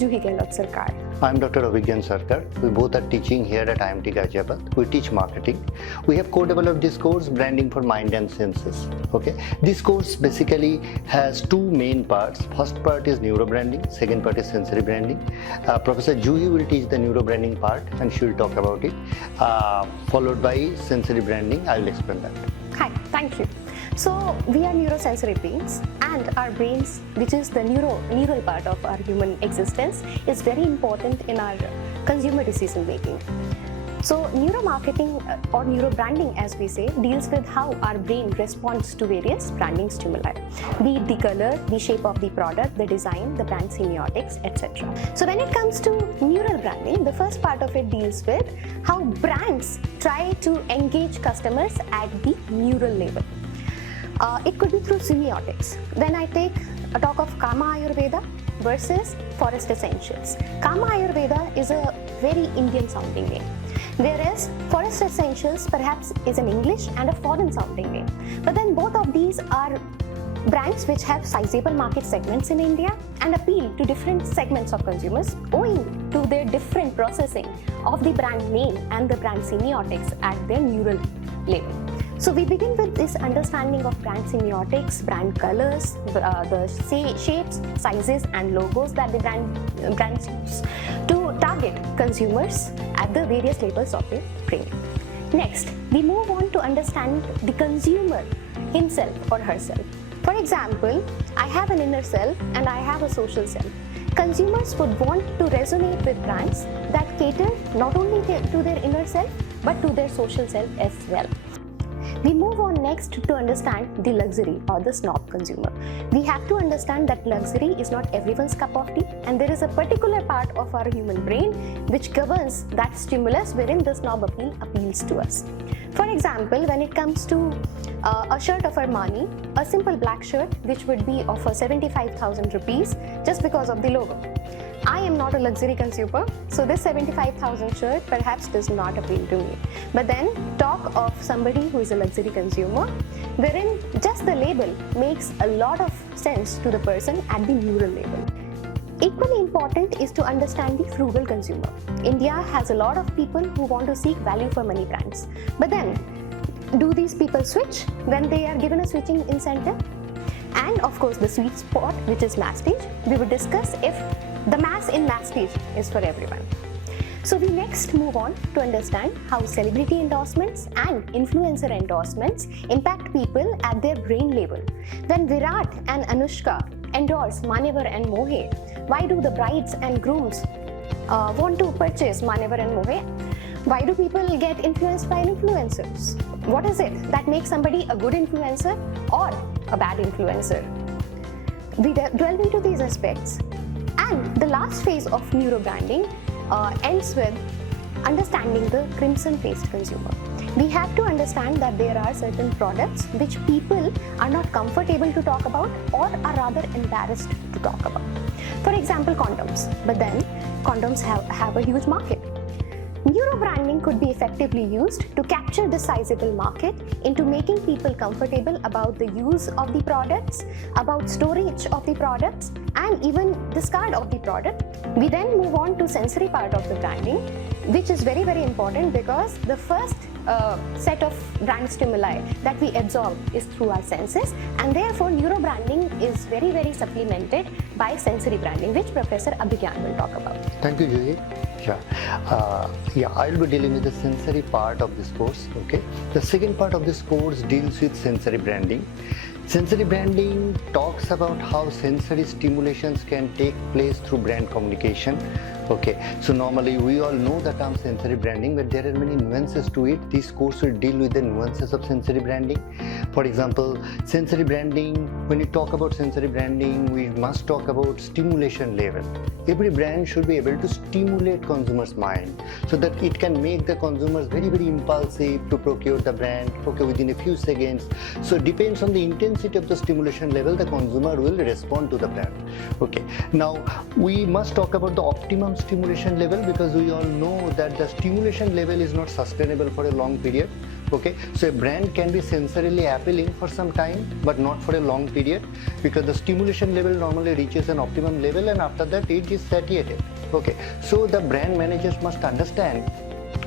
Juhi Gehlot Sarkar. I'm Dr. Abhigyan Sarkar. We both are teaching here at IMT Ghaziabad. We teach marketing. We have co-developed this course, Branding for Mind and Senses. Okay. This course basically has two main parts. First part is neuro branding. Second part is sensory branding. Professor Juhi will teach the neuro branding part and she will talk about it. Followed by sensory branding. I will explain that. Hi, thank you. So we are neurosensory beings, and our brains, which is the neural part of our human existence, is very important in our consumer decision making. So neuromarketing or neurobranding, as we say, deals with how our brain responds to various branding stimuli, be it the color, the shape of the product, the design, the brand semiotics, etc. So when it comes to neural branding, the first part of it deals with how brands try to engage customers at the neural level. It could be through semiotics. When I take a talk of Kama Ayurveda versus Forest Essentials. Kama Ayurveda is a very Indian sounding name, whereas Forest Essentials perhaps is an English and a foreign sounding name. But then both of these are brands which have sizable market segments in India and appeal to different segments of consumers owing to their different processing of the brand name and the brand semiotics at their neural level. So we begin with this understanding of brand semiotics, brand colors, the shapes, sizes and logos that the brands use to target consumers at the various levels of their brain. Next, we move on to understand the consumer himself or herself. For example, I have an inner self and I have a social self. Consumers would want to resonate with brands that cater not only to their inner self but to their social self as well. We move on next to understand the luxury or the snob consumer. We have to understand that luxury is not everyone's cup of tea, and there is a particular part of our human brain which governs that stimulus wherein the snob appeal appeals to us. For example, when it comes to a shirt of Armani, a simple black shirt which would be of 75,000 rupees just because of the logo. I am not a luxury consumer, so this 75,000 shirt perhaps does not appeal to me. But then talk of somebody who is a luxury consumer, wherein just the label makes a lot of sense to the person at the neural level. Equally important is to understand the frugal consumer. India has a lot of people who want to seek value for money brands. But then, do these people switch when they are given a switching incentive? And of course, the sweet spot, which is masstige, we will discuss if the mass in masstige is for everyone. So we next move on to understand how celebrity endorsements and influencer endorsements impact people at their brain level. When Virat and Anushka endorse Manevar and Mohe, why do the brides and grooms want to purchase Manevar and Mohe? Why do people get influenced by influencers? What is it that makes somebody a good influencer or a bad influencer? We delve into these aspects. And the last phase of neurobranding ends with understanding the crimson-faced consumer. We have to understand that there are certain products which people are not comfortable to talk about or are rather embarrassed to talk about. For example, condoms. But then condoms have a huge market. Neurobranding could be effectively used to capture the sizable market into making people comfortable about the use of the products, about storage of the products, and even discard of the product. We then move on to sensory part of the branding, which is very, very important because the first set of brand stimuli that we absorb is through our senses, and therefore neurobranding is very, very supplemented by sensory branding, which Professor Abhigyan will talk about. Thank you, Juhi. I will be dealing with the sensory part of this course. Okay. The second part of this course deals with sensory branding. Sensory branding talks about how sensory stimulations can take place through brand communication. Okay, so normally we all know the term sensory branding, but there are many nuances to it. This course will deal with the nuances of sensory branding. For example, sensory branding, when you talk about sensory branding, we must talk about stimulation level. Every brand should be able to stimulate consumers' mind so that it can make the consumers very, very impulsive to procure the brand, okay, within a few seconds. So it depends on the intensity of the stimulation level, the consumer will respond to the brand. Okay, now we must talk about the optimum stimulation level because we all know that the stimulation level is not sustainable for a long period. Okay, so a brand can be sensorily appealing for some time, but not for a long period, because the stimulation level normally reaches an optimum level, and after that it is satiated. Okay, so the brand managers must understand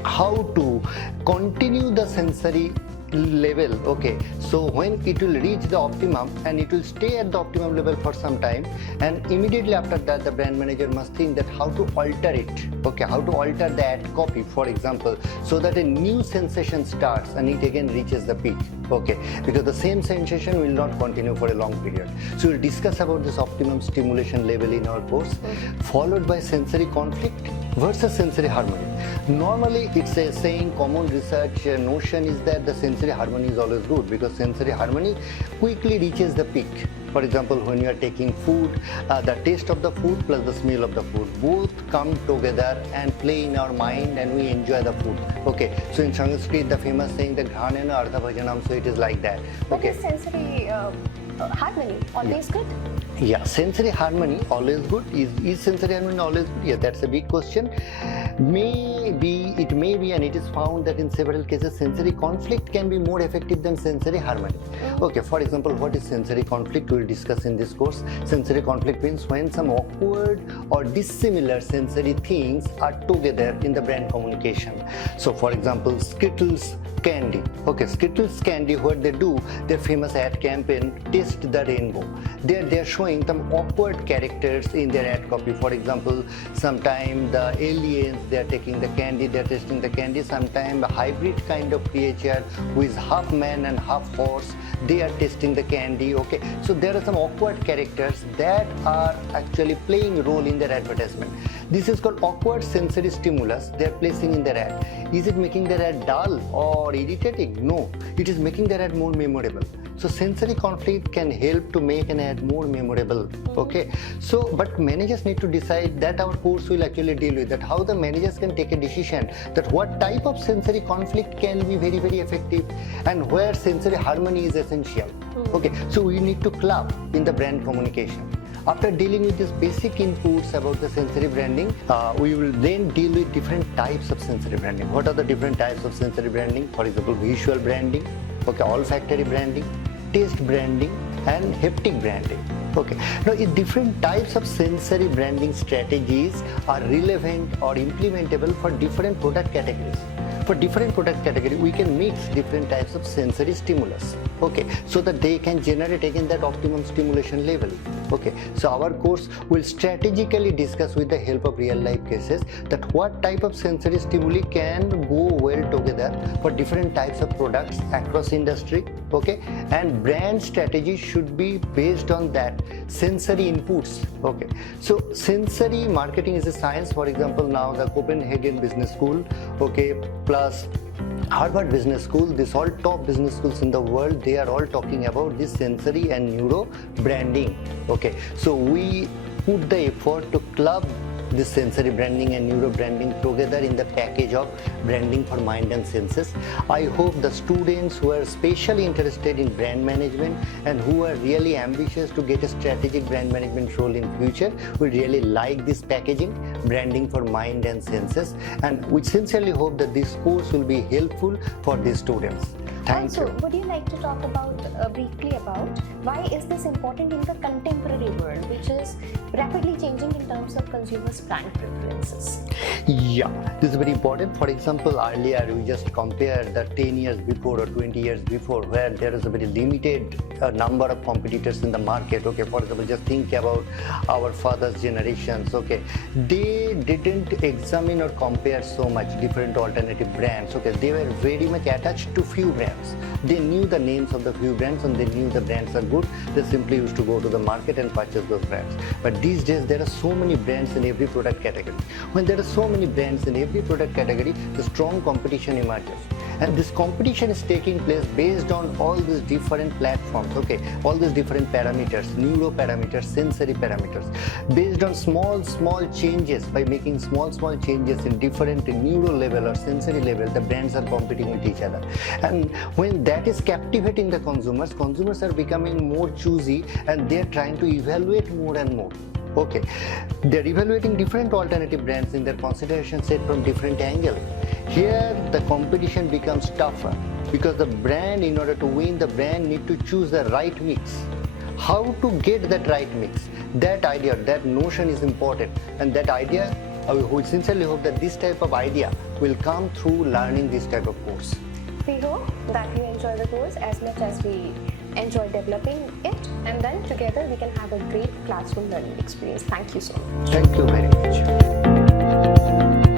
how to continue the sensory level. Okay, so when it will reach the optimum and it will stay at the optimum level for some time, and immediately after that the brand manager must think that how to alter it. Okay, how to alter the ad copy, for example, so that a new sensation starts and it again reaches the peak. Okay, because the same sensation will not continue for a long period. So we'll discuss about this optimum stimulation level in our course, followed by sensory conflict versus sensory harmony. Normally it's a saying, common research notion is that the sensory harmony is always good, because sensory harmony quickly reaches the peak. For example, when you are taking food, the taste of the food plus the smell of the food both come together and play in our mind, and we enjoy the food. Okay, so in Sanskrit the famous saying that ghanena ardha bhajanam, so it is like that. Okay, But is sensory harmony always good? yeah, sensory harmony always good. Is sensory harmony always good? Yeah, that's a big question. Maybe, it may be, and it is found that in several cases sensory conflict can be more effective than sensory harmony. Okay, for example, what is sensory conflict? We will discuss in this course. Sensory conflict means when some awkward or dissimilar sensory things are together in the brand communication. So for example, Skittles candy. Okay, Skittles candy, what they do, their famous ad campaign, Taste the Rainbow. They're showing some awkward characters in their ad copy. For example, sometime the aliens, they're taking the candy, they're tasting the candy. Sometime a hybrid kind of creature who is half man and half horse, they are tasting the candy. Okay, so there are some awkward characters that are actually playing a role in their advertisement. This is called awkward sensory stimulus they are placing in their ad. Is it making their ad dull or irritating? No, it is making their ad more memorable. So sensory conflict can help to make an ad more memorable. Okay, so but managers need to decide, that our course will actually deal with that, how the managers can take a decision that what type of sensory conflict can be very, very effective and where sensory harmony is essential. Okay, so we need to club in the brand communication. After dealing with these basic inputs about the sensory branding, we will then deal with different types of sensory branding. What are the different types of sensory branding? For example, visual branding, okay, olfactory branding, taste branding, and haptic branding. Okay, now different types of sensory branding strategies are relevant or implementable for different product categories. For different product category, we can mix different types of sensory stimulus. Okay, so that they can generate again that optimum stimulation level. Okay, so our course will strategically discuss with the help of real life cases that what type of sensory stimuli can go well together for different types of products across industry. Okay, and brand strategy should be based on that sensory inputs. Okay, so sensory marketing is a science. For example, now the Copenhagen Business School, okay, plus Harvard Business School, these all top business schools in the world, they are all talking about this sensory and neuro branding. Okay, so we put the effort to club this sensory branding and neuro branding together in the package of branding for mind and senses. I hope the students who are especially interested in brand management and who are really ambitious to get a strategic brand management role in future will really like this packaging, branding for mind and senses, and we sincerely hope that this course will be helpful for these students. Thank you. Would you like to talk about briefly about why is this important in the contemporary world, which is rapidly changing in terms of consumers' brand preferences? Yeah, this is very important. For example, earlier we just compared the 10 years before or 20 years before, where there is a very limited number of competitors in the market. Okay, for example, just think about our father's generations. Okay, they didn't examine or compare so much different alternative brands. Okay, they were very much attached to few brands. They knew the names of the few brands and they knew the brands are good. They simply used to go to the market and purchase those brands. But these days there are so many brands in every product category. When there are so many brands in every product category, the strong competition emerges. And this competition is taking place based on all these different platforms, okay, all these different parameters, neuro parameters, sensory parameters. Based on small changes, by making small changes in different neuro level or sensory level, the brands are competing with each other. And when that is captivating the consumers are becoming more choosy and they are trying to evaluate more and more. Okay, they're evaluating different alternative brands in their consideration set from different angle. Here the competition becomes tougher. because the brand, in order to win, the brand need to choose the right mix. How to get that right mix, that idea, that notion is important, and that idea, we sincerely hope that this type of idea will come through learning this type of course. We hope that you enjoy the course as much as we enjoy developing it, and then together we can have a great classroom learning experience. Thank you so much. Thank you very much.